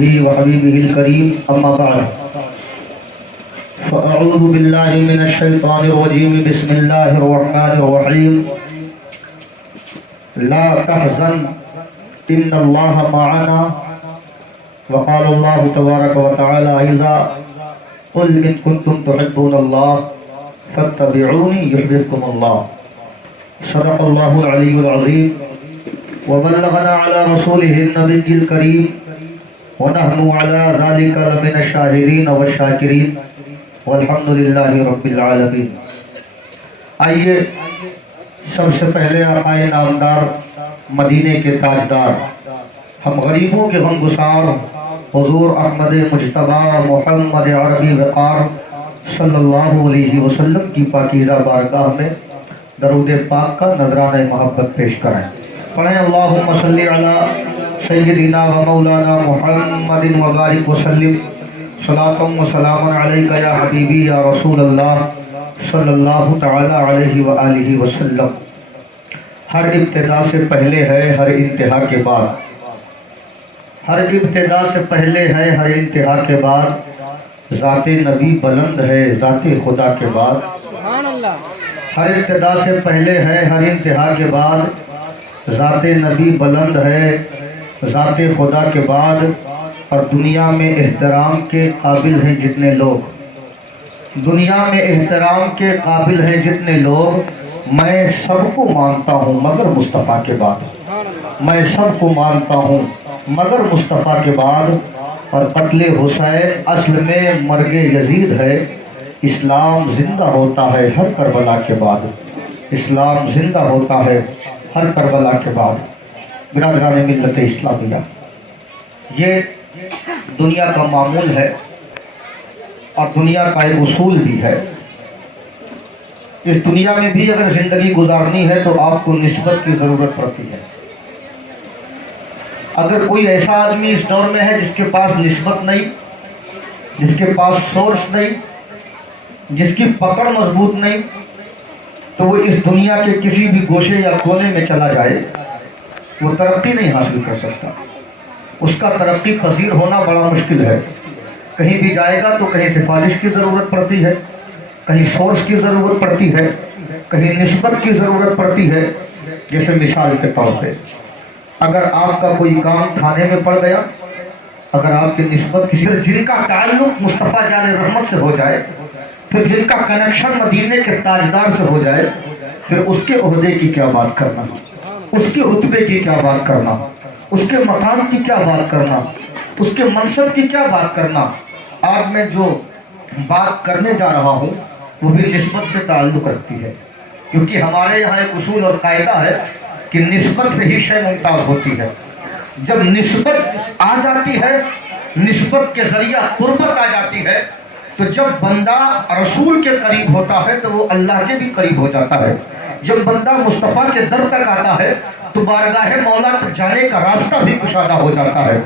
به وحبيبه الكريم أما بعد فأعوذ بالله من الشيطان الرجيم بسم الله الرحمن الرحيم لا تحزن إن الله معنا وقال الله تبارك وتعالى أيضا قل إن كنتم تحبون الله فاتبعوني يحببكم الله صدق الله العلي العظيم وبلغنا على رسوله النبي الكريم ونحن على ذلك لمن الشاهدين والشاكرين والحمد لله رب العالمين۔ آئیے سب سے پہلے آقائے نامدار مدینے کے تاجدار ہم غریبوں کے غمگسار حضور احمد مجتبیٰ محمد عربی وقار صلی اللہ علیہ وسلم کی پاکیزہ بارگاہ میں درود پاک کا نذرانہ محبت پیش کریں۔ پڑھیں اللہم صلی علی سیدنا و مولانا محمد وبارک وسلم صلاۃ و سلام علیک یا حبیبی یا رسول اللہ صلی اللہ تعالی علیہ وآلہ وسلم۔ ہر ابتدا سے پہلے ہے ہر انتہا کے بعد، ہر ابتدا سے پہلے ہے ہر انتہا کے بعد، ذات نبی بلند ہے ذات خدا کے بعد۔ ہر ابتدا سے پہلے ہے ہر انتہا کے بعد، ذات نبی بلند ہے ذات خدا کے بعد۔ اور دنیا میں احترام کے قابل ہیں جتنے لوگ، دنیا میں احترام کے قابل ہیں جتنے لوگ، میں سب کو مانتا ہوں مگر مصطفیٰ کے بعد، میں سب کو مانتا ہوں مگر مصطفیٰ کے بعد۔ اور قتل حسین اصل میں مرگ یزید ہے، اسلام زندہ ہوتا ہے ہر کربلا کے بعد، اسلام زندہ ہوتا ہے ہر کربلا کے بعد۔ برادران ملت اسلامیہ، یہ دنیا کا معمول ہے اور دنیا کا ایک اصول بھی ہے۔ اس دنیا میں بھی اگر زندگی گزارنی ہے تو آپ کو نسبت کی ضرورت پڑتی ہے۔ اگر کوئی ایسا آدمی اس دور میں ہے جس کے پاس نسبت نہیں، جس کے پاس سورس نہیں، جس کی پکڑ مضبوط نہیں، تو وہ اس دنیا کے کسی بھی گوشے یا کونے میں چلا جائے وہ ترقی نہیں حاصل کر سکتا، اس کا ترقی پذیر ہونا بڑا مشکل ہے۔ کہیں بھی جائے گا تو کہیں سفارش کی ضرورت پڑتی ہے، کہیں سورس کی ضرورت پڑتی ہے، کہیں نسبت کی ضرورت پڑتی ہے۔ جیسے مثال کے طور پہ اگر آپ کا کوئی کام تھانے میں پڑ گیا، اگر آپ کی نسبت کسی جن کا تعلق مصطفیٰ جان رحمت سے ہو جائے، پھر جن کا کنیکشن مدینے کے تاجدار سے ہو جائے، پھر اس کے عہدے کی کیا بات کرنا، اس کے رتبے کی کیا بات کرنا، اس کے مقام کی کیا بات کرنا، اس کے منصب کی کیا بات کرنا۔ آج میں جو بات کرنے جا رہا ہوں وہ بھی نسبت سے تعلق رکھتی ہے، کیونکہ ہمارے یہاں ایک اصول اور قاعدہ ہے کہ نسبت سے ہی شے ممتاز ہوتی ہے۔ جب نسبت آ جاتی ہے، نسبت کے ذریعہ قربت آ جاتی ہے، تو جب بندہ رسول کے قریب ہوتا ہے تو وہ اللہ کے بھی قریب ہو جاتا ہے۔ جب بندہ مصطفیٰ کے در تک آتا ہے تو بارگاہ مولا تک جانے کا راستہ بھی کشادہ ہو جاتا ہے۔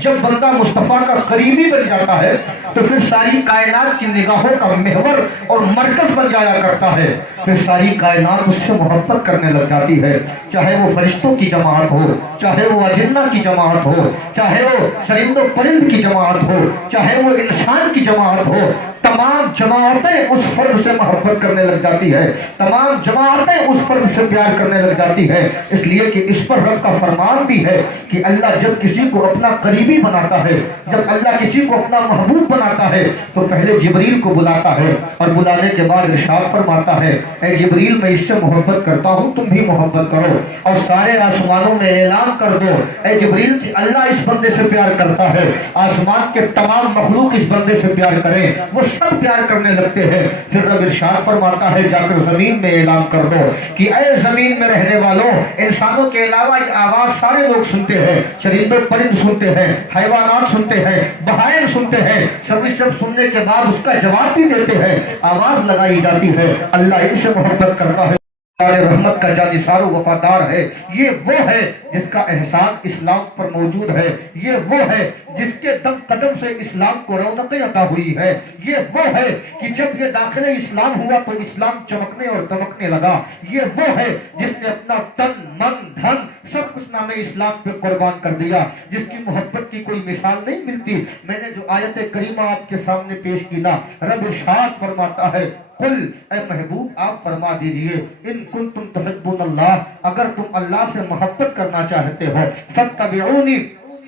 جب بندہ مصطفیٰ کا قریبی بن جاتا ہے تو پھر ساری کائنات کی نگاہوں کا محور اور مرکز بن جایا کرتا ہے۔ پھر ساری کائنات اس سے محبت کرنے لگ جاتی ہے، چاہے وہ فرشتوں کی جماعت ہو، چاہے وہ اجنہ کی جماعت ہو، چاہے وہ چرند و پرند کی جماعت ہو، چاہے وہ انسان کی جماعت ہو۔ تمام جماعتیں اس فرد سے محبت کرنے لگ جاتی ہے، تمام جماعتیں اس فرد سے پیار کرنے لگ جاتی ہے، اس لیے کہ اس پر رب کا فرمان بھی ہے کہ اللہ جب کسی کو اپنا قریبی بناتا ہے، جب اللہ کسی کو اپنا محبوب بناتا ہے تو پہلے جبریل کو بلاتا ہے اور بلانے کے بعد ارشاد فرماتا ہے، اے جبریل میں اس سے محبت کرتا ہوں، تم بھی محبت کرو، اور سارے آسمانوں میں اعلان کر دو، اے جبریل اللہ اس بندے سے پیار کرتا ہے، آسمان کے تمام مخلوق اس بندے سے پیار کریں، وہ سب پیار کرنے لگتے ہیں۔ پھر رب ارشاد فرماتا ہے جا کر زمین میں اعلان کر دو کہ اے زمین میں رہنے والوں، انسانوں کے علاوہ یہ آواز سارے لوگ سنتے ہیں، چرند و پرند سنتے ہیں، حیوانات سنتے ہیں، بہائم سنتے ہیں، سب سننے کے بعد اس کا جواب بھی دیتے ہیں، آواز لگائی جاتی ہے، اللہ ان سے محبت کرتا ہے۔ رحمت کا جانثار و وفادار ہے، یہ وہ ہے جس کا احسان اسلام پر موجود ہے، یہ وہ ہے جس کے دم قدم سے اسلام کو رونقیں عطا ہوئی ہے، یہ وہ ہے کہ جب یہ داخل اسلام ہوا تو اسلام چمکنے اور دمکنے لگا، یہ وہ ہے جس نے اپنا تن من دھن سب کچھ نام اسلام پہ قربان کر دیا، جس کی محبت کی کوئی مثال نہیں ملتی۔ میں نے جو آیت کریمہ آپ کے سامنے پیش کی نا، رب ارشاد فرماتا ہے قل، اے محبوب آپ فرما دیجئے، ان کنتم تحبون اللہ، اگر تم اللہ سے محبت کرنا چاہتے ہو، فاتبعونی،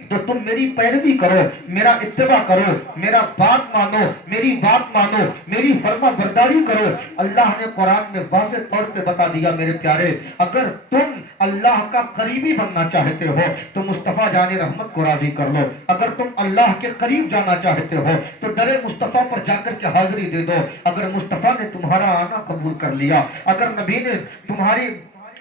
تو تم میری پیروی کرو، میرا اتباع کرو، میرا بات مانو، میری بات مانو، میری فرما برداری کرو۔ اللہ نے قرآن میں واضح طور پہ بتا دیا میرے پیارے، اگر تم اللہ کا قریبی بننا چاہتے ہو تو مصطفیٰ جان رحمت کو راضی کر لو، اگر تم اللہ کے قریب جانا چاہتے ہو تو در مصطفیٰ پر جا کر کے حاضری دے دو۔ اگر مصطفیٰ نے تمہارا آنا قبول کر لیا، اگر نبی نے تمہاری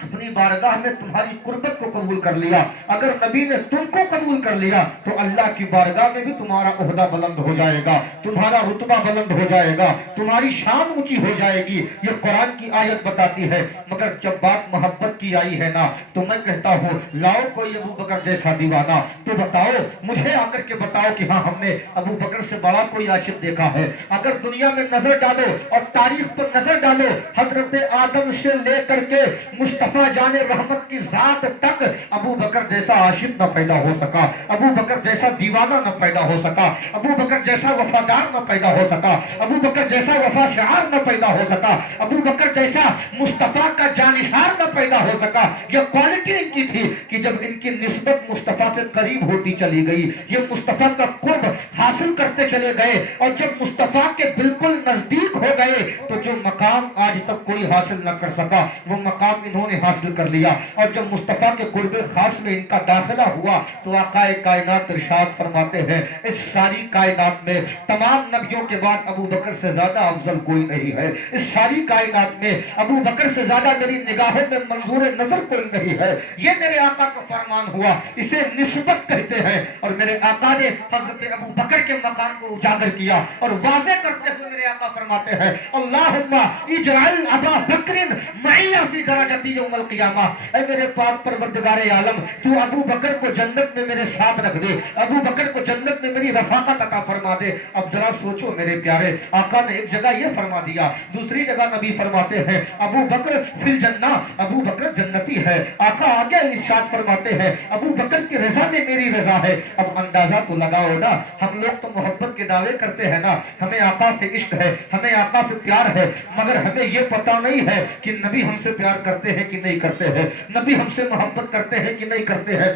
اپنی بارگاہ میں تمہاری قربت کو قبول کر لیا، اگر نبی نے تم کو قبول کر لیا تو اللہ کی بارگاہ میں بھی تمہارا عہدہ بلند ہو جائے گا، تمہارا رتبہ بلند ہو جائے گا، تمہاری شان اونچی ہو جائے گی، یہ قرآن کی آیت بتاتی ہے۔ مگر جب بات محبت کی آئی ہے نا تو میں کہتا ہوں لاؤ کوئی ابو بکر جیسا دیوانہ تو بتاؤ، مجھے آ کر کے بتاؤ کہ ہاں ہم نے ابو بکر سے بڑا کوئی عاشق دیکھا ہے۔ اگر دنیا میں نظر ڈالو اور تاریخ پر نظر ڈالو، حضرت آدم سے لے کر کے مصطفیٰ جان رحمت کی ذات تک ابو بکر جیسا عاشق نہ پیدا ہو سکا، ابو بکر جیسا دیوانہ نہ پیدا ہو سکا، ابو بکر جیسا وفادار نہ پیدا ہو سکا، ابو بکر جیسا وفا شعار نہ پیدا ہو سکا، ابو بکر جیسا مصطفیٰ کا جانثار نہ پیدا ہو سکا۔ یہ کوالٹی ان کی تھی کہ جب ان کی نسبت مصطفیٰ سے قریب ہوتی چلی گئی، یہ مصطفیٰ کا قرب حاصل کرتے چلے گئے، اور جب مصطفیٰ کے بالکل نزدیک ہو گئے تو جو مقام آج تک کوئی حاصل نہ کر سکا وہ مقام انہوں نے حاصل کر لیا۔ اور جب مصطفیٰ کے قرب خاص میں ان کا داخلہ ہوا تو آقا کائنات ارشاد فرماتے ہیں اس ساری کائنات میں تمام نبیوں کے بعد ابو بکر سے زیادہ افضل کوئی نہیں ہے، اس ساری کائنات میں ابو بکر سے زیادہ میری نگاہوں میں منظور نظر کوئی نہیں ہے۔ یہ میرے آقا کا فرمان ہوا، اسے نسبت کہتے ہیں، اور میرے آقا نے حضرت ابو بکر کے مقام کو اجاگر کیا اور واضح کرتے ہوئے میرے آقا فرماتے ہیں اللہم اجعل ابا بکر معی فی درجتی یوم القیامہ، اے میرے پاک پروردگار عالم تو ابو بکر کو جنت میں میرے ساتھ رکھ دے، ابو بکر کو جنت میں میری رفاقت عطا فرما دے۔ اب ذرا سوچو میرے پیارے، آقا نے ایک جگہ یہ فرما دیا، دوسری جگہ نبی فرماتے ہیں ابو بکر فی الجنہ، ابو بکر جنتی ہے۔ آقا آگے ارشاد فرماتے ہیں ابو بکر کی رضا میں میری رضا ہے۔ اب اندازہ تو لگاؤ نا، ہم لوگ تو محبت کے دعوے کرتے ہیں نا، ہمیں آقا سے عشق ہے، ہمیں آقا سے پیار ہے، مگر ہمیں یہ پتہ نہیں ہے کہ نبی ہم سے پیار کرتے ہیں کہ نہیں کرتے ہیں، نبی ہم سے محبت کرتے ہیں کہ نہیں کرتے ہیں،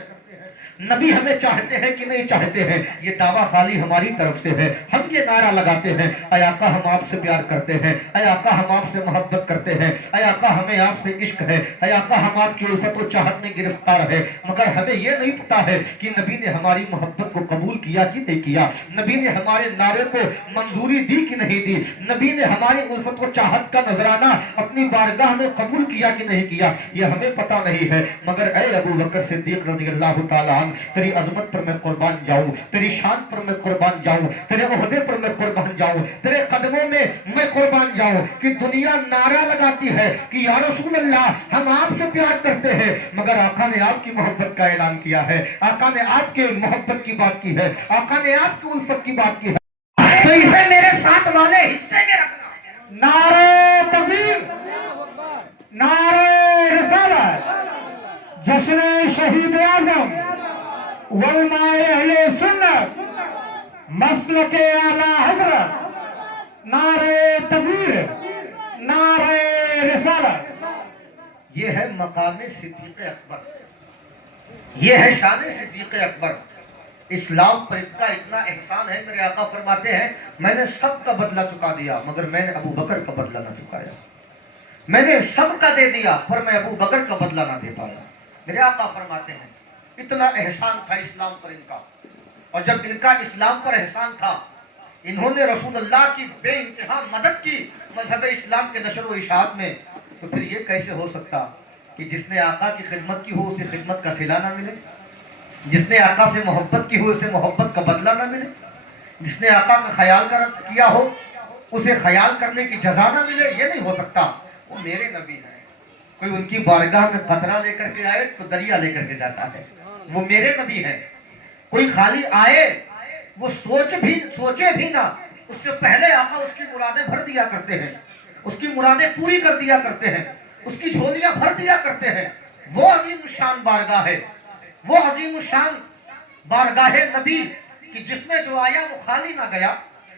نبی ہمیں چاہتے ہیں کہ نہیں چاہتے ہیں۔ یہ دعویٰ خالی ہماری طرف سے ہے، ہم یہ نعرہ لگاتے ہیں اے آقا ہم آپ سے پیار کرتے ہیں، اے آقا ہم آپ سے محبت کرتے ہیں، اے آقا ہمیں آپ سے عشق ہے، اے آقا ہم آپ کی الفت و چاہت میں گرفتار ہے، مگر ہمیں یہ نہیں پتا ہے کہ نبی نے ہماری محبت کو قبول کیا کہ نہیں کیا، نبی نے ہمارے نعرے کو منظوری دی کہ نہیں دی، نبی نے ہماری الفت و چاہت کا نذرانہ اپنی بارگاہ میں قبول کیا کہ نہیں کیا، یہ ہمیں پتا نہیں ہے۔ مگر اے ابو بکر صدیق رضی اللہ تعالیٰ عنہ، تیری عظمت پر میں قربان جاؤں، تیری شان پر میں قربان جاؤں، تیرے عہدے پر میں قربان جاؤں، تیرے قدموں میں قربان جاؤں کہ دنیا نعرہ لگاتی ہے کہ یا رسول اللہ ہم آپ سے پیار کرتے ہیں، مگر آقا نے آپ کی محبت کا اعلان کیا ہے، آقا نے آپ کے محبت کی بات کی ہے، آقا نے آپ کی الفت کی بات کی ہے، تو اسے میرے ساتھ والے حصے میں رکھنا۔ نعرہ تکبیر، نعرہ رسالت، جشن شہید اعظم، علماء اہل سنت، مسلک اعلیٰ حضرت، نعرہ تکبیر، نعرہ رسالت۔ یہ ہے مقام صدیق اکبر، یہ ہے شان صدیق اکبر۔ اسلام پر ان کا اتنا احسان ہے، میرے آقا فرماتے ہیں میں نے سب کا بدلہ چکا دیا مگر میں نے ابو بکر کا بدلہ نہ چکایا، میں نے سب کا دے دیا پر میں ابو بکر کا بدلہ نہ دے پایا۔ میرے آقا فرماتے ہیں اتنا احسان تھا اسلام پر ان کا، اور جب ان کا اسلام پر احسان تھا انہوں نے رسول اللہ کی بے انتہا مدد کی مذہب اسلام کے نشر و اشاعت میں، تو پھر یہ کیسے ہو سکتا کہ جس نے آقا کی خدمت کی ہو اسے خدمت کا صلہ نہ ملے، جس نے آقا سے محبت کی ہو اسے محبت کا بدلہ نہ ملے، جس نے آقا کا خیال کیا ہو اسے خیال کرنے کی جزا نہ ملے؟ یہ نہیں ہو سکتا۔ وہ میرے نبی ہیں، کوئی ان کی بارگاہ میں قطرہ لے کر کے آئے تو دریا لے کر کے جاتا ہے، وہ میرے نبی ہیں۔ کوئی خالی آئے وہ سوچے بھی نہ، اس سے پہلے آقا اس کی مرادیں بھر دیا کرتے ہیں، اس کی مرادیں پوری کر دیا کرتے ہیں، اس کی جھولیاں بھر دیا کرتے ہیں۔ وہ عظیم الشان بارگاہ ہے، وہ عظیم الشان بارگاہ نبی کہ جس میں جو آیا وہ خالی نہ گیا،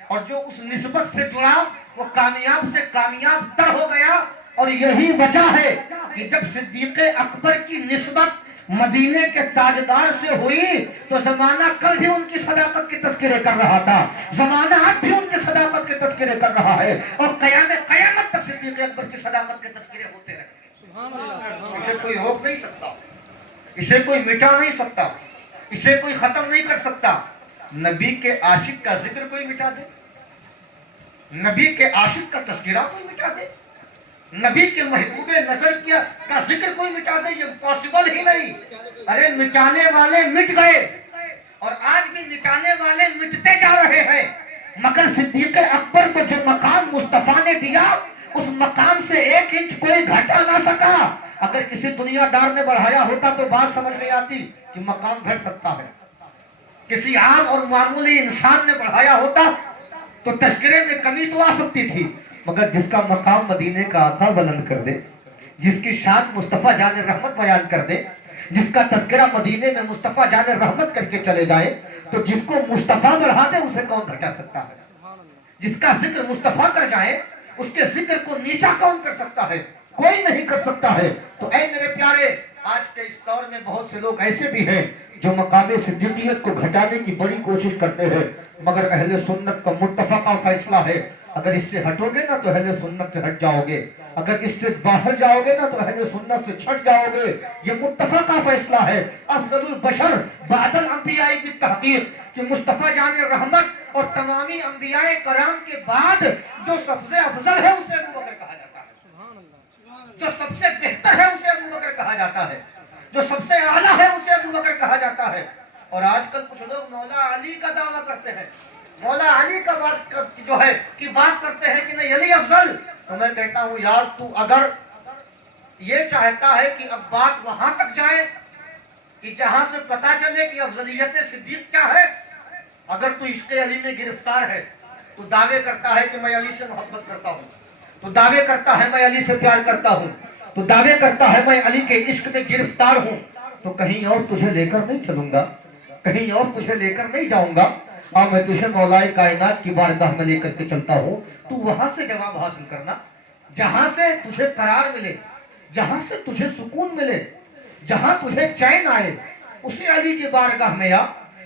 اور جو اس نسبت سے جڑا وہ کامیاب سے کامیاب تر ہو گیا۔ اور یہی وجہ ہے کہ جب صدیق اکبر کی نسبت مدینے کے تاجدار سے ہوئی تو زمانہ کل بھی ان کی صداقت کے تذکرے کر رہا تھا، زمانہ اب بھی ان کی صداقت کے تذکرے کر رہا ہے، اور قیامت تک صدیق اکبر کی صداقت کے تذکرے ہوتے رہے۔ اسے کوئی روک نہیں سکتا، اسے کوئی مٹا نہیں سکتا، اسے کوئی ختم نہیں کر سکتا۔ نبی کے عاشق کا ذکر کوئی مٹا دے، نبی کے عاشق کا تذکرہ کوئی مٹا دے، نبی کے محبوب نظر کا ذکر کوئی مٹا دے، یہ پاسبل ہی نہیں۔ ارے مٹانے والے مٹ گئے، اور آج بھی مٹانے والے مٹتے جا رہے ہیں، مگر صدیق اکبر کو جو مقام مصطفیٰ نے دیا اس مقام سے 1 انچ کوئی گھٹا نہ سکا۔ اگر کسی دنیا دار نے بڑھایا ہوتا تو بات سمجھ میں آتی کہ مقام گھٹ سکتا ہے، کسی عام اور معمولی انسان نے بڑھایا ہوتا تو تذکرے میں کمی تو آ سکتی تھی، مگر جس کا مقام مدینے کا آقا بلند کر دے، جس کی شان مصطفیٰ جان رحمت بیان کر دے، جس کا تذکرہ مدینے میں مصطفیٰ جان رحمت کر کے چلے جائے، تو جس کو مصطفیٰ بڑھا دے اسے کون گھٹا سکتا ہے؟ جس کا ذکر مصطفیٰ کر جائے اس کے ذکر کو نیچا کون کر سکتا ہے؟ کوئی نہیں کر سکتا ہے۔ تو اے میرے پیارے، آج کے اس دور میں بہت سے لوگ ایسے بھی ہیں جو مقام صدیقیت کو گھٹانے کی بڑی کوشش کرتے ہیں، مگر اہل سنت کا متفقہ فیصلہ ہے اگر اس سے ہٹو گے نا تو اہل سنت سے ہٹ جاؤ گے، اگر اس سے باہر جاؤ گے نا تو اہل سنت سے چھٹ جاؤ گے۔ یہ متفقہ فیصلہ ہے۔ افضل البشر بعد الانبیاء بالتحقیق کہ مصطفیٰ جان رحمت اور تمامی انبیاء کرام کے بعد جو سب سے افضل ہے اسے ابو بکر کہا جاتا ہے، جو سب سے بہتر ہے اسے ابو بکر کہا جاتا ہے، جو سب سے اعلیٰ ہے اسے ابو بکر کہا جاتا ہے۔ اور آج کل کچھ لوگ مولا علی کا دعویٰ کرتے ہیں، مولا علی کا بات کرتے ہیں کہ نہیں علی افضل۔ تو میں کہتا ہوں یار تو اگر یہ چاہتا ہے کہ اب بات وہاں تک جائے کہ جہاں سے پتا چلے کہ افضلیت صدیق کیا ہے، اگر تو عشق علی میں گرفتار ہے تو دعوے کرتا ہے کہ میں علی سے محبت کرتا ہوں، تو دعوے کرتا ہے میں علی سے پیار کرتا ہوں، تو دعوے کرتا ہے میں علی کے عشق میں گرفتار ہوں، تو کہیں اور تجھے لے کر نہیں چلوں گا، کہیں اور تجھے لے کر نہیں جاؤں گا، اور میں تجھے مولا کائنات کی بارگاہ میں لے کر کے چلتا ہوں۔ تو وہاں سے جواب حاصل کرنا جہاں سے تجھے قرار ملے، جہاں سے تجھے سکون ملے، جہاں تجھے چین آئے، اسی علی کی بارگاہ میں آ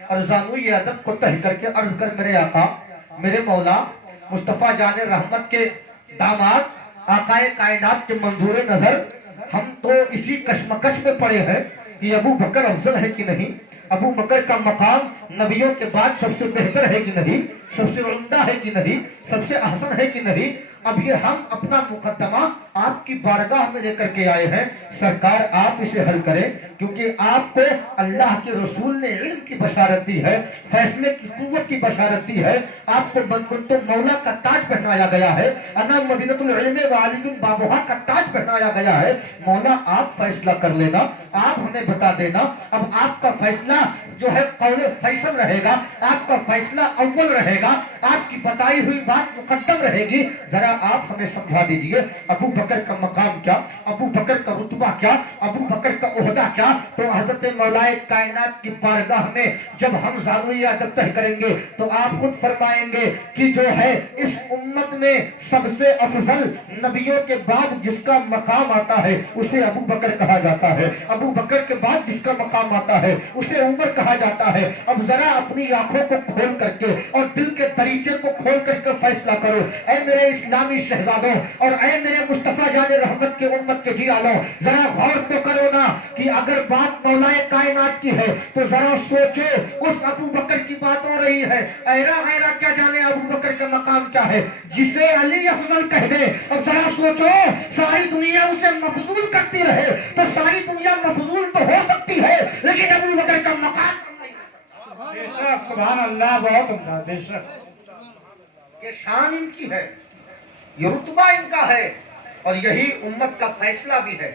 اور زانوی ادب کو تہ کر کے عرض کر میرے آقا، میرے مولا، مصطفیٰ جان رحمت کے داماد، آقا کائنات کے منظور نظر، ہم تو اسی کشمکش میں پڑے ہیں کہ ابو بکر افضل ہے کہ نہیں، ابو بکر کا مقام نبیوں کے بعد سب سے بہتر ہے کہ نہیں، سب سے عمدہ ہے کہ نہیں، سب سے احسن ہے کہ نہیں۔ اب یہ ہم اپنا مقدمہ آپ کی بارگاہ میں لے کر کے آئے ہیں، سرکار آپ اسے حل کریں، کیونکہ آپ کو اللہ کے رسول نے علم کی بشارت دی ہے، فیصلے کی قوت کی بشارت دی ہے، آپ کو من کنتم مولا کا تاج پہنایا گیا ہے، انا مدینۃ العلم وعلی بابوہا کا تاج پہنایا گیا ہے۔ مولا آپ فیصلہ کر لینا، آپ ہمیں بتا دینا، اب آپ کا فیصلہ جو ہے قول فیصل رہے گا، آپ کا فیصلہ اول رہے گا، آپ کی بتائی ہوئی بات مقدم رہے گی۔ ذرا آپ ہمیں سمجھا دیجئے ابو بکر کا مقام کیا، ابو بکر کا رتبہ کیا، ابو بکر کا عہدہ کیا۔ تو حضرت مولا کائنات کی بارگاہ میں جب ہم زانوی ادب طے کریں گے تو آپ خود فرمائیں گے کہ جو ہے اس امت میں سب سے افضل نبیوں کے بعد جس کا مقام آتا ہے اسے ابو بکر کہا جاتا ہے، ابو بکر کے بعد جس کا مقام آتا ہے اسے عمر کہا جاتا ہے۔ اب ذرا اپنی آنکھوں کو کھول کر کے اور دل کے دریچے کو کھول کر کے فیصلہ کرو، اے میرے اسلامی شہزادوں اور اے میرے مصطفیٰ جان رحمت کے امت کے جیالوں، ذرا غور تو کرو نا کہ اگر بات مولا کائنات کی ہے تو ذرا سوچو اس ابو بکر کی بات ہو رہی ہے، ایرا غیرہ کیا جانے ابو بکر کا مقام کیا ہے جسے علی افضل کہہ دے۔ اب ذرا سوچو ساری دنیا اسے مفضول کرتی رہے تو ساری دنیا مفضول تو ہو سکتی ہے لیکن ابو بکر کا مقام بے شک، سبحان اللہ، بہت عمدہ، بے شک۔ کہ شان ان کی ہے، یہ رتبہ ان کا ہے، اور یہی امت کا فیصلہ بھی ہے۔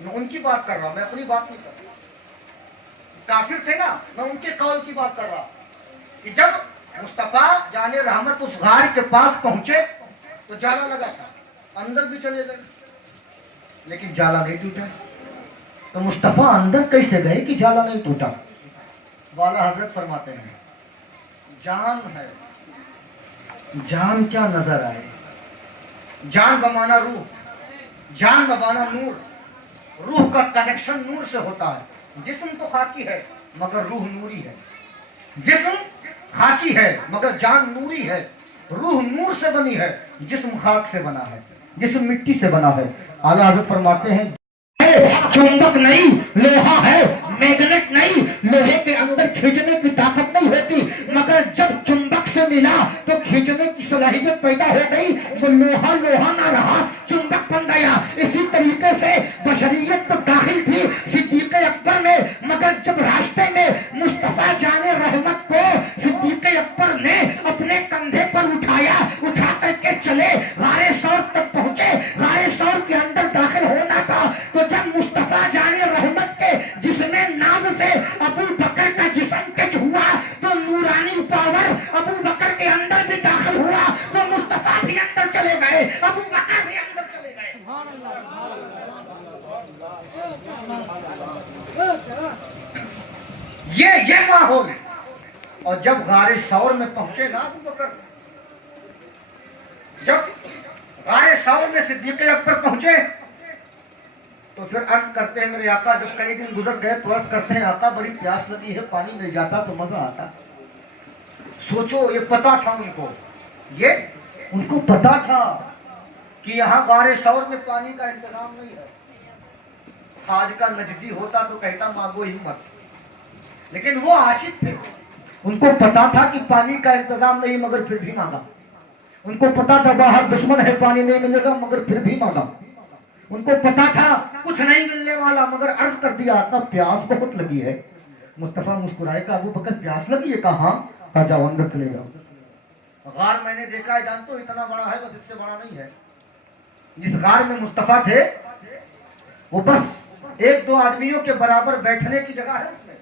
میں ان کی بات کر رہا ہوں، میں اپنی بات نہیں کر رہا. کافر تھے نا، میں ان کے قول کی بات کر رہا ہوں کہ جب مصطفیٰ جان رحمت اس غار کے پاس پہنچے تو جالا لگا تھا، اندر بھی چلے گئے لیکن جالا نہیں ٹوٹا. تو مصطفیٰ اندر کیسے گئے کہ جالا نہیں ٹوٹا؟ والا حضرت فرماتے ہیں جان ہے، جان کیا نظر آئے، جان بمانا روح، جان بمانا نور، روح کا کنیکشن نور سے ہوتا ہے. جسم تو خاکی ہے مگر روح نوری ہے، جسم خاکی ہے مگر جان نوری ہے، روح نور سے بنی ہے، جسم خاک سے بنا ہے، جسم مٹی سے بنا ہے. اعلیٰ حضرت فرماتے ہیں چمبک نہیں لوہا ہے، میگنیٹ نہیں، لوہے کے اندر کھینچنے کی طاقت نہیں ہوتی، مگر جب چمبک سے ملا تو کھینچنے کی صلاحیت پیدا ہو گئی، وہ لوہا لوہا نہ رہا، چمبک بن گیا. اسی طریقے سے بشریت تو داخل تھی صدیق اکبر میں، مگر جب راستے میں مصطفیٰ جان رحمت کو صدیق اکبر نے اپنے کندھے پر اٹھایا، اٹھا کر کے چلے غار ثور تک پہنچے. غار ثور کے اندر داخل ہونا تھا تو جب مصطفیٰ جان رحمت کے جسم ناز سے ابو بکر کا جسم ٹچ ہوا تو نورانی پاور ابو بکر کے اندر بھی داخل ہوا تو مصطفیٰ بھی اندر چلے گئے، ابو بکر بھی اندر چلے گئے. یہ ماحول ہے. اور جب غار ثور میں پہنچے نا ابو بکر، جب غار ثور میں صدیق اکبر پہنچے تو پھر عرض کرتے ہیں میرے آقا، جب کئی دن گزر گئے تو عرض کرتے ہیں آقا بڑی پیاس لگی ہے، پانی مل جاتا تو مزہ آتا. سوچو یہ پتا تھا ان کو، یہ ان کو پتا تھا کہ یہاں غار ثور میں پانی کا انتظام نہیں ہے. حاج کا نجدی ہوتا تو کہتا مانگو ہی مت، لیکن وہ عاشق تھے، ان کو پتا تھا کہ پانی کا انتظام نہیں مگر پھر بھی مانگا. ان کو پتا تھا باہر دشمن ہے، پانی نہیں ملے گا مگر پھر بھی مانگا. ان کو پتا تھا کچھ نہیں ملنے والا مگر عرض کر دیا آقا پیاس بہت لگی ہے. مصطفیٰ مسکرائے کہ ابو بکر پیاس لگی ہے؟ کہا ہاں. کہا جاؤ اندر چلے جاؤ. غار میں نے دیکھا ہے، جانتے ہو اتنا بڑا ہے، بس اس سے بڑا نہیں ہے. جس غار میں مصطفیٰ تھے وہ بس ایک دو آدمیوں کے برابر بیٹھنے کی جگہ ہے اس میں،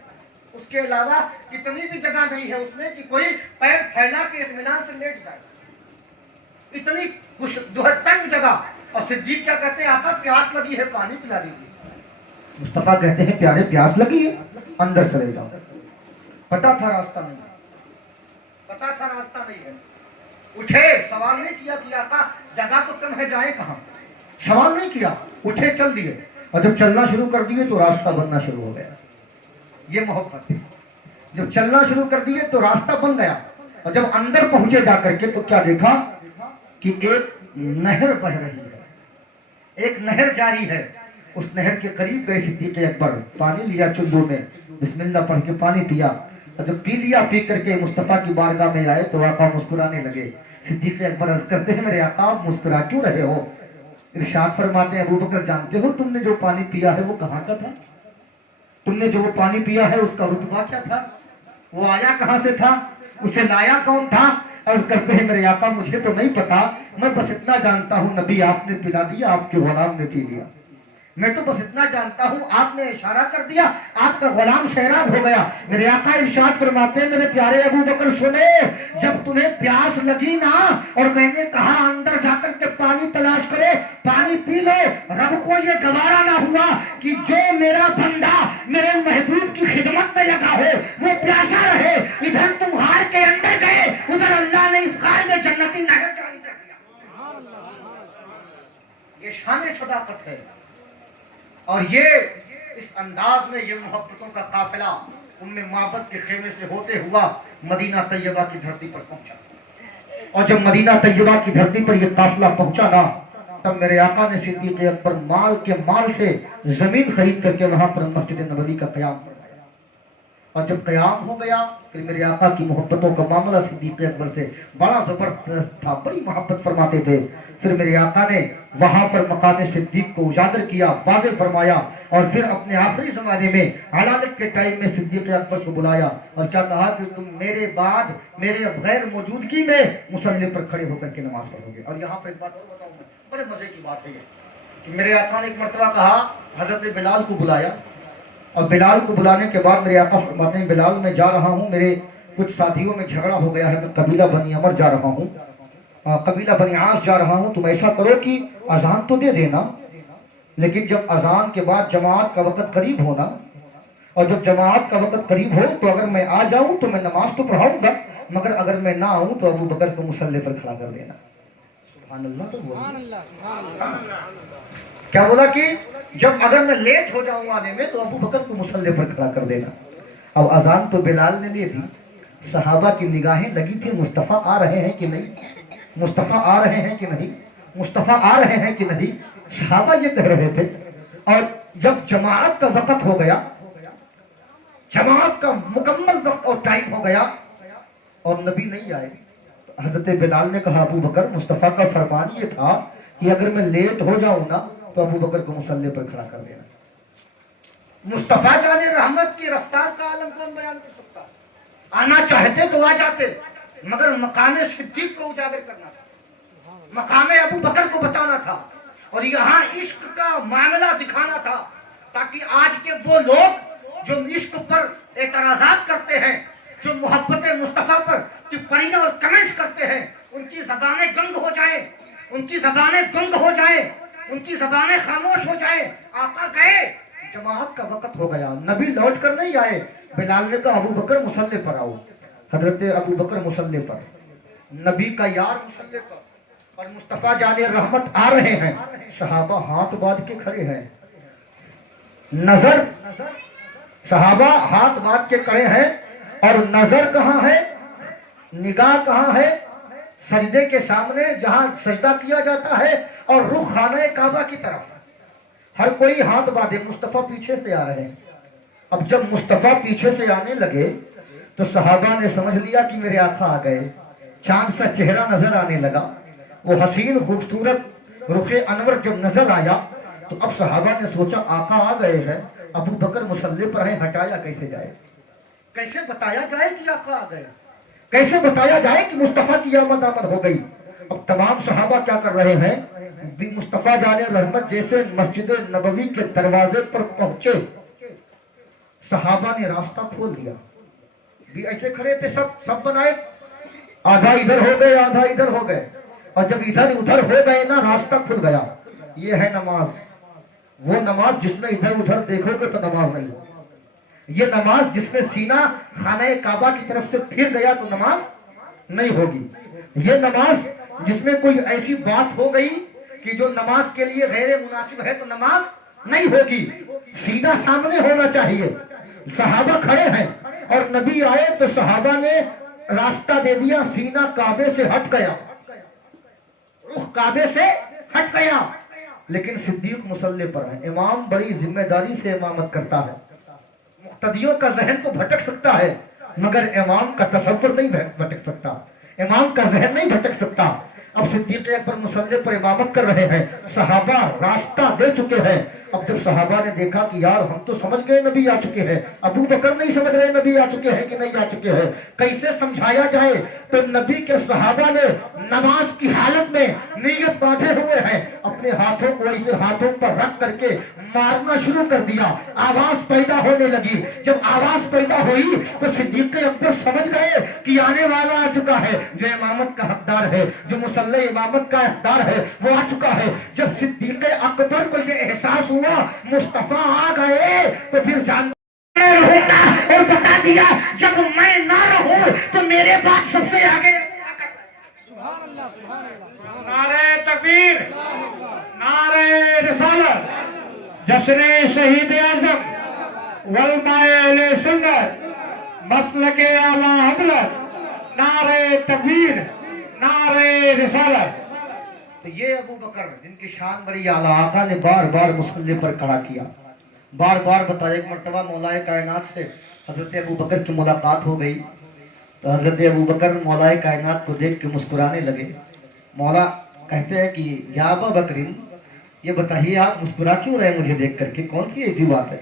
اس کے علاوہ اتنی بھی جگہ نہیں ہے اس میں کہ کوئی پیر پھیلا کے اطمینان سے لیٹ جائے. اتنی جو ہے تنگ جگہ. اور صدیق کیا کہتے ہیں آقا پیاس لگی ہے پانی پلا دیجیے. مصطفیٰ کہتے ہیں پیارے پیاس لگی ہے اندر چلے جاؤ. پتا تھا راستہ نہیں ہے، پتا تھا راستہ نہیں ہے. اٹھے، سوال نہیں کیا کہ آقا جگہ تو کم ہے جائے کہاں، سوال نہیں کیا، اٹھے چل دیے. اور جب چلنا شروع کر دیے تو راستہ بننا شروع ہو گیا. یہ محبت ہے. جب چلنا شروع کر دیے تو راستہ بن گیا. اور جب اندر پہنچے جا کر کے تو کیا دیکھا کہ ایک نہر بہ رہی ہے، ایک نہر جاری ہے. اس نہر کے قریب گئے صدیق اکبر، پانی لیا چلو میں، بسم اللہ پڑھ کے پانی پیا. اور جب پی لیا، پی کر کے مصطفیٰ کی بارگاہ میں آئے تو آقا مسکرانے لگے. صدیق اکبر عرض کرتے ہیں میرے آقا آپ مسکرا کیوں رہے ہو؟ ارشاد فرماتے ہیں ابو بکر جانتے ہو تم نے جو پانی پیا ہے وہ کہاں کا تھا؟ تم نے جو وہ پانی پیا ہے اس کا رتبہ کیا تھا؟ وہ آیا کہاں سے تھا؟ اسے لایا کون تھا؟ عرض کرتے ہیں میرے آقا مجھے تو نہیں پتا، میں بس اتنا جانتا ہوں نبی آپ نے پلا دیا، آپ کے غلام نے پی لیا. میں تو بس اتنا جانتا ہوں آپ نے اشارہ کر دیا، آپ کا غلام سیراب ہو گیا. میرے آقا ارشاد فرماتے ہیں میرے پیارے ابو بکر سنے، جب تمہیں پیاس لگی نا اور میں نے کہا اندر جا کر کے پانی تلاش کرے، پانی پی لو، رب کو یہ گوارا نہ ہوا کہ جو میرا بندہ میرے محبوب کی خدمت میں لگا ہو وہ پیاسا رہے. ادھر تم غار کے اندر گئے، ادھر اللہ نے اس غار میں جنتی نہر جاری کر دیا. یہ شان صداقت ہے. اور یہ اس انداز میں یہ محبتوں کا قافلہ ام معبد کے خیمے سے ہوتے ہوا مدینہ طیبہ کی دھرتی پر پہنچا. اور جب مدینہ طیبہ کی دھرتی پر یہ قافلہ پہنچا نا تب میرے آقا نے صدیق اکبر مال کے مال سے زمین خرید کر کے وہاں پر مسجد نبوی کا قیام فرمایا. اور جب قیام ہو گیا پھر میرے آقا کی محبتوں کا معاملہ صدیق اکبر سے بڑا زبردست تھا، بڑی محبت فرماتے تھے. پھر میرے آقا نے وہاں پر مقام صدیق کو اجاگر کیا، واضح فرمایا. اور پھر اپنے آخری زمانے میں علالت کے ٹائم میں صدیق اکبر کو بلایا اور کیا کہا کہ تم میرے بعد میرے غیر موجودگی میں مصلی پر کھڑے ہو کر کے نماز پڑھو گے. اور یہاں پر ایک بات اور بتاؤں میں، بڑے مزے کی بات ہے یہ. کہ میرے آقا نے ایک مرتبہ کہا، حضرت بلال کو بلایا، اور بلال کو بلانے کے بعد میرے آقا فرماتے ہیں بلال میں جا رہا ہوں، میرے کچھ ساتھیوں میں جھگڑا ہو گیا ہے، میں قبیلہ بنی عمر جا رہا ہوں، قبیلہ بنی عاص جا رہا ہوں، تم ایسا کرو کہ اذان تو دے دینا، لیکن جب اذان کے بعد جماعت کا وقت قریب ہونا، اور جب جماعت کا وقت قریب ہو تو اگر میں آ جاؤں تو میں نماز تو پڑھاؤں گا، مگر اگر میں نہ آؤں تو ابو بکر کو مصلی پر کھڑا کر دینا۔ سبحان اللہ تو بولیے۔ کیا بولا کہ جب اگر میں لیٹ ہو جاؤں آنے میں تو ابو بکر کو مصلی پر کھڑا کر دینا۔ اب اذان تو بلال نے دے دی، صحابہ کی نگاہیں لگی تھی مصطفیٰ آ رہے ہیں کہ نہیں، مصطفیٰ آ رہے ہیں کہ نہیں، مصطفیٰ آ رہے ہیں کہ نہیں، صحابہ یہ کہہ رہے تھے۔ اور جب جماعت کا وقت ہو گیا، جماعت کا مکمل وقت اور ٹائم ہو گیا اور نبی نہیں آئے، تو حضرت بلال نے کہا ابو بکر، مصطفیٰ کا فرمان یہ تھا کہ اگر میں لیٹ ہو جاؤں نا تو ابو بکر کو مصلی پر کھڑا کر دینا۔ مصطفیٰ جانے رحمت کی رفتار کا عالم کون بیان کر سکتا؟ آنا چاہتے تو آ جاتے، مگر مقام صدیق کو اجاگر کرنا تھا، مقام ابو بکر کو بتانا تھا، اور یہاں عشق کا معاملہ دکھانا تھا، تاکہ آج کے وہ لوگ جو عشق پر اعتراضات کرتے ہیں، جو محبت مصطفیٰ پر ٹپڑیاں اور کمنٹس کرتے ہیں، ان کی زبانیں گنگ ہو جائیں، ان کی زبانیں گنگ ہو جائیں، ان کی زبانیں خاموش ہو جائیں۔ آقا گئے، جماعت کا وقت ہو گیا، نبی لوٹ کر نہیں آئے، بلال نے کہا ابو بکر مصلی پر آؤ۔ حضرت ابو بکر مصلی پر، نبی کا یار مصلی پر، اور مصطفیٰ جان رحمت آ رہے ہیں، صحابہ ہاتھ باندھ کے کھڑے ہیں، نظر، صحابہ ہاتھ باندھ کے کھڑے ہیں، اور نظر کہاں ہے، نگاہ کہاں ہے؟ سجدے کے سامنے جہاں سجدہ کیا جاتا ہے، اور رخ خانہ کعبہ کی طرف، ہر کوئی ہاتھ باندھے، مصطفیٰ پیچھے سے آ رہے ہیں۔ اب جب مصطفیٰ پیچھے سے آنے لگے تو صحابہ نے سمجھ لیا کہ میرے آقا آ گئے، چاند سا چہرہ نظر آنے لگا، وہ حسین خوبصورت رخ انور جب نظر آیا تو اب صحابہ نے سوچا آقا آ گئے ہیں، ابو بکر مصلی پر ہیں، ہٹایا کیسے جائے، کیسے بتایا جائے کہ آقا آ گئے، کیسے بتایا جائے کہ مصطفیٰ کی آمد ہو گئی۔ اب تمام صحابہ کیا کر رہے ہیں، مصطفیٰ جان رحمت جیسے مسجد نبوی کے دروازے پر پہنچے، صحابہ نے راستہ کھول دیا، بھی ایسے کھڑے تھے، سب بنائے، آدھا ادھر ہو گئے آدھا ادھر ہو گئے، اور جب ادھر ادھر ہو گئے نا راستہ کھل گیا۔ یہ ہے نماز، وہ نماز جس میں ادھر ادھر دیکھو گے تو نماز نہیں ہو، یہ نماز جس میں سینہ خانہ کعبہ کی طرف سے پھر گیا تو نماز نہیں ہوگی، یہ نماز جس میں کوئی ایسی بات ہو گئی کہ جو نماز کے لیے غیر مناسب ہے تو نماز نہیں ہوگی، سینہ سامنے ہونا چاہیے۔ صحابہ کھڑے ہیں اور نبی آئے تو صحابہ نے راستہ دے دیا، سینہ کعبے سے ہٹ گیا، رخ کعبے سے ہٹ گیا، لیکن صدیق مصلی پر ہے۔ امام بڑی ذمہ داری سے امامت کرتا ہے، مقتدیوں کا ذہن تو بھٹک سکتا ہے مگر امام کا تصور نہیں بھٹک سکتا، امام کا ذہن نہیں بھٹک سکتا۔ اب صدیق اکبر مصلی پر امامت کر رہے ہیں، صحابہ راستہ دے چکے ہیں۔ اب جب صحابہ نے دیکھا کہ یار ہم تو سمجھ گئے نبی آ چکے ہیں، ابو بکر نہیں سمجھ رہے نبی آ چکے ہیں کہ نہیں آ چکے ہیں، کیسے سمجھایا جائے، تو نبی کے صحابہ نے نماز کی حالت میں نیت باندھے ہوئے ہیں، اپنے ہاتھوں کو ایسے ہاتھوں پر رکھ کر کے مارنا شروع کر دیا، آواز پیدا ہونے لگی۔ جب آواز پیدا ہوئی تو صدیق اکبر سمجھ گئے کہ آنے والا آ چکا ہے، جو امامت کا حقدار ہے، جو مصلی امامت کا حقدار ہے وہ آ چکا ہے۔ جب صدیق اکبر کو یہ احساس ہوا مصطفیٰ آ گئے تو پھر جان اور بتا دیا جب میں نہ رہوں تو میرے بعد سب سے آگے نعرہ تکبیر، نعرہ رسالت، جشن شہید اعظم، علماء اہل سنت، مسلک اعلیٰ حضرت، نعرہ تکبیر، نعرہ رسالت۔ تو یہ ابو بکر جن کی شان بڑی اعلیٰ، آقا نے بار بار مصلی پر کھڑا کیا، بار بار بتایا۔ ایک مرتبہ مولا کائنات سے حضرت ابو بکر کی ملاقات ہو گئی تو حضرت ابو بکر مولا کائنات کو دیکھ کے مسکرانے لگے۔ مولا کہتے ہیں کہ یا ابا بکرین، یہ بتائیے آپ مسکرا کیوں رہے مجھے دیکھ کر کے، کون سی ایسی بات ہے،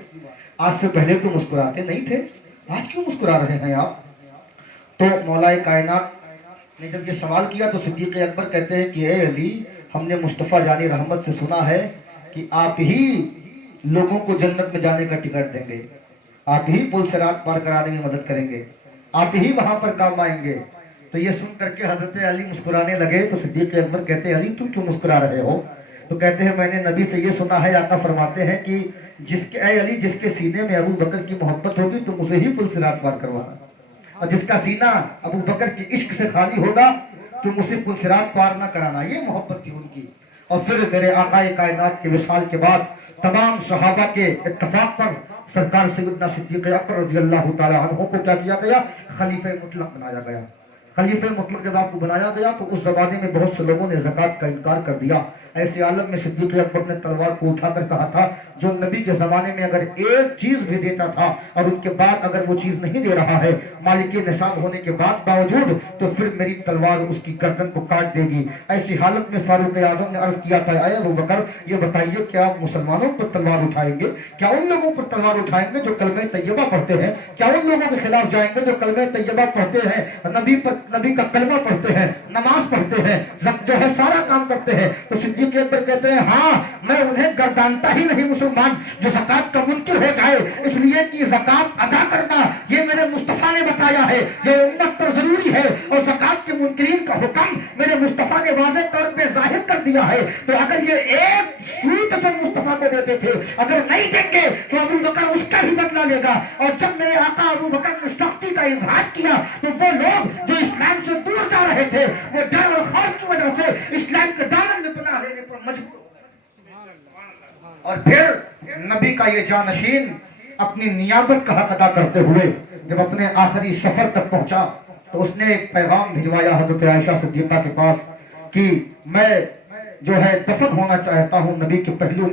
آج سے پہلے تو مسکراتے نہیں تھے، آج کیوں مسکرا رہے ہیں آپ؟ تو مولا کائنات نے جب یہ سوال کیا تو صدیق اکبر کہتے ہیں کہ اے علی، ہم نے مصطفیٰ جان رحمت سے سنا ہے کہ آپ ہی لوگوں کو جنت میں جانے کا ٹکٹ دیں گے، آپ ہی پل صراط پار کرانے میں مدد کریں گے، آپ ہی وہاں پر کام آئیں گے۔ تو یہ سن کر کے حضرت علی مسکرانے لگے تو صدیق اکبر کہتے ہیں علی تم کیوں مسکرا رہے ہو؟ تو کہتے ہیں میں نے نبی سے یہ سنا ہے، آقا فرماتے ہیں کہ اے علی جس کے سینے میں ابو بکر کی محبت ہوگی تم اسے ہی پل صراط پار کروانا، اور جس کا سینہ ابو بکر کی عشق سے خالی ہوگا تم اسے پل صراط پار نہ کرانا۔ یہ محبت تھی ان کی۔ اور پھر میرے آقا کائنات کے وصال کے بعد تمام صحابہ کے اتفاق پر سرکار سیدنا صدیق اکبر رضی اللہ تعالیٰ عنہ کو کیا کیا گیا؟ خلیفہ مطلق بنایا گیا۔ خلیفہ مطلق جب آپ کو بنایا گیا تو اس زمانے میں بہت سے لوگوں نے زکوٰۃ کا انکار کر دیا۔ ایسے عالم میں صدیق اکبر نے تلوار کو اٹھا کر کہا تھا جو نبی کے زمانے میں اگر ایک چیز بھی دیتا تھا اور ان کے بعد اگر وہ چیز نہیں دے رہا ہے مالک نصاب ہونے کے بعد باوجود، تو پھر میری تلوار اس کی گردن کو کاٹ دے گی۔ ایسی حالت میں فاروق اعظم نے عرض کیا تھا اے ابو بکر یہ بتائیے کیا آپ مسلمانوں پر تلوار اٹھائیں گے؟ کیا ان لوگوں پر تلوار اٹھائیں گے جو کلمہ طیبہ پڑھتے ہیں؟ کیا ان لوگوں کے خلاف جائیں گے جو کلمہ طیبہ پڑھتے ہیں، نبی کا کلمہ پڑھتے ہیں، نماز پڑھتے ہیں، جو ہے سارا کام کرتے ہیں؟ تو صدیق اکبر کہتے ہیں ہاں میں انہیں گردانتا ہی نہیں مسلمان جو زکوٰۃ کا منکر ہو جائے، اس لیے کہ زکوٰۃ ادا کرنا یہ میرے مصطفیٰ نے بتایا ہے، یہ امت پر ضروری ہے، اور زکوٰۃ کے منکرین کا حکم میرے مصطفیٰ نے واضح طور پہ ظاہر کر دیا ہے۔ تو اگر یہ ایک سوت جو مصطفیٰ کو دیتے تھے اگر نہیں دیں گے تو ابو بکر اس کا بھی بدلہ لے گا۔ اور جب میرے آقا ابو بکر نے سختی کا اظہار کیا تو وہ لوگ جو اسلام سے دور جا رہے تھے وہ ڈر اور خوف کی وجہ سے اسلام کے دامن میں پناہ لینے پر مجبور ہو گئے۔ اور پھر نبی کا یہ جانشین اپنی نیابت کا حق ادا کرتے ہوئے جب اپنے آخری سفر تک پہنچا تو اس نے ایک پیغام بھجوایا حضرت عائشہ صدیقہ کے پاس کہ میں جو ہے دفن ہونا چاہتا ہوں نبی کے پہلو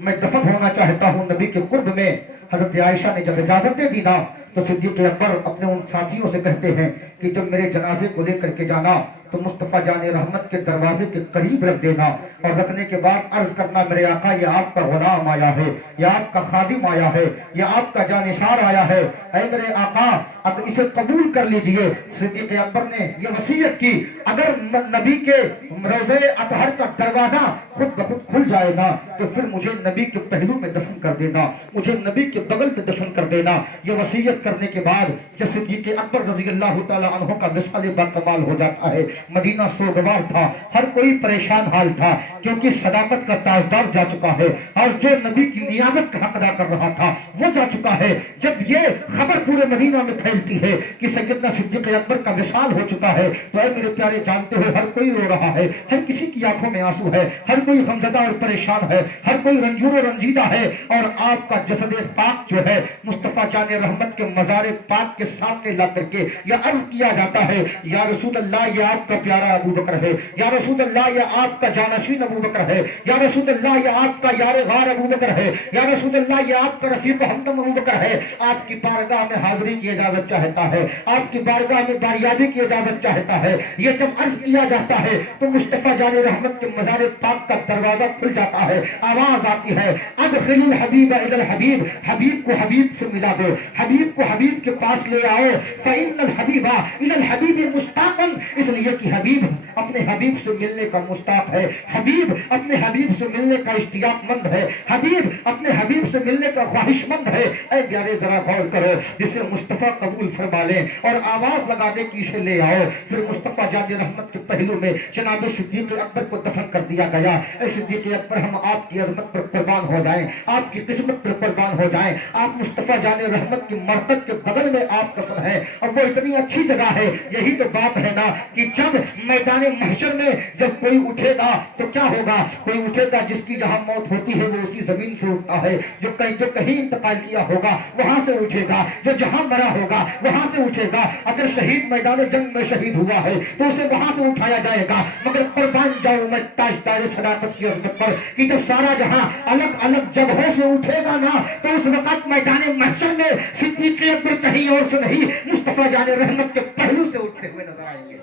میں دفن ہونا چاہتا ہوں نبی کے قرب میں۔ حضرت عائشہ نے جب اجازت دے دی نا تو صدیق اکبر اپنے ان ساتھیوں سے کہتے ہیں کہ جب میرے جنازے کو لے کر کے جانا تو مصطفیٰ جان رحمت کے دروازے کے قریب رکھ دینا، اور رکھنے کے بعد عرض کرنا میرے آقا یہ آپ کا غلام آیا ہے، یہ آپ کا خادم آیا ہے، یہ آپ کا جانثار آیا ہے، اے میرے آقا اب اسے قبول کر لیجئے۔ صدیق اکبر نے یہ وصیت کی اگر نبی کے روضہ اطہر کا دروازہ خود بخود کھل جائے گا تو پھر مجھے نبی کے پہلو میں دفن کر دینا، مجھے نبی کے بغل میں دفن کر دینا۔ یہ وصیت کرنے کے بعد جب صدیق اکبر رضی اللہ تعالیٰ عنہ کا وصال باکمال ہو جاتا ہے، مدینہ سوگوار تھا، ہر کوئی پریشان حال تھا کیونکہ صداقت کا تاجدار جا چکا ہے اور جو نبی کی نیابت کا حق ادا کر رہا تھا وہ جا چکا ہے۔ جب یہ خبر پورے مدینہ میں پھیلتی ہے کہ سیدنا صدیق اکبر کا وصال ہو چکا ہے تو اے میرے پیارے جانتے ہو ہر کوئی رو رہا ہے، ہر کسی کی آنکھوں میں آنسو ہے، ہر کوئی غمزدہ اور پریشان ہے، ہر کوئی رنجور و رنجیدہ ہے، اور آپ کا جسد پاک جو ہے مصطفیٰ جان رحمت کے مزار پاک کے سامنے لا کر کے یہ عرض کیا جاتا ہے یا رسول اللہ یہ آپ کا پیارا ابو بکر ہے، یا رسول اللہ یہ آپ کا جانشین ابو بکر ہے، یا رسول اللہ یہ آپ کا یار غار ابو بکر ہے، یا رسول اللہ یہ آپ کا رفیق ہمدم ابو بکر ہے، آپ کی بارگاہ میں حاضری کی اجازت چاہتا ہے، آپ کی بارگاہ میں باریابی کی اجازت چاہتا ہے۔ یہ جب عرض کیا جاتا ہے تو مصطفیٰ جان رحمت کے مزار پاک کا دروازہ کھل جاتا ہے، آواز آتی ہے ادخل الحبیب الی الحبیب، حبیب کو حبیب سے ملا دو، حبیب کو حبیب کے پاس لے آؤ، فإن الحبیب الی الحبیب مشتاق، اس لیے کہ حبیب اپنے حبیب سے ملنے کا مشتاق ہے، حبیب اپنے حبیب سے ملنے کا اشتیاق مند ہے، حبیب اپنے حبیب سے ملنے کا خواہش مند ہے۔ اے پیارے ذرا غور کرو، جسے مصطفیٰ قبول فرما لیں اور آواز لگا دے کہ اسے لے آؤ، پھر مصطفیٰ جان رحمت کے پہلو میں جناب صدیق اکبر کو دفن کر دیا گیا۔ اے صدیق اکبر ہم آپ کی عظمت پر قربان ہو جائیں، آپ کی قسمت پر قربان ہو جائیں، آپ مصطفیٰ جان رحمت کی مرتب کے بغل میں آپ دفن ہیں، اور وہ اتنی اچھی جگہ ہے۔ یہی تو بات ہے نا کہ جب میدان محشر میں جب کوئی اٹھے گا تو کیا ہوگا؟ کوئی اٹھے گا جس کی جہاں موت ہوتی ہے وہ اسی زمین سے اٹھتا ہے، جو کہیں انتقال کیا ہوگا وہاں سے اٹھے گا، جو جہاں مرا ہوگا وہاں سے اٹھے گا۔ اگر شہید میدان جنگ میں شہید ہوا ہے تو اسے وہاں سے اٹھایا جائے گا، مگر قربان جاؤں میں تاجدار صداقت کی عظمت پر کہ جب سارا جہاں الگ الگ جگہوں سے اٹھے گا نا تو اس وقت میدان محشر میں صدیق اکبر کہیں اور سے نہیں مصطفیٰ جان رحمت کے پہلو سے اٹھتے ہوئے نظر آئیں گے۔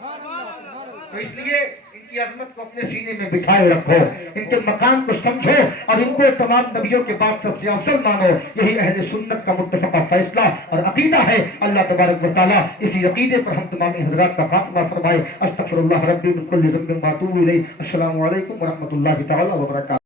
تو اس لیے ان کی عظمت کو اپنے سینے میں بٹھائے رکھو، ان کے مقام کو سمجھو اور ان کو تمام نبیوں کے بعد سب سے افضل مانو۔ یہی اہل سنت کا متفقہ فیصلہ اور عقیدہ ہے۔ اللہ تبارک و تعالیٰ اسی عقیدے پر ہم تمامی حضرات کا خاتمہ فرمائے۔ استغفر اللہ ربی من کل ذنب و اتوب الیہ۔ السلام علیکم ورحمۃ اللہ تعالیٰ وبرکاتہ۔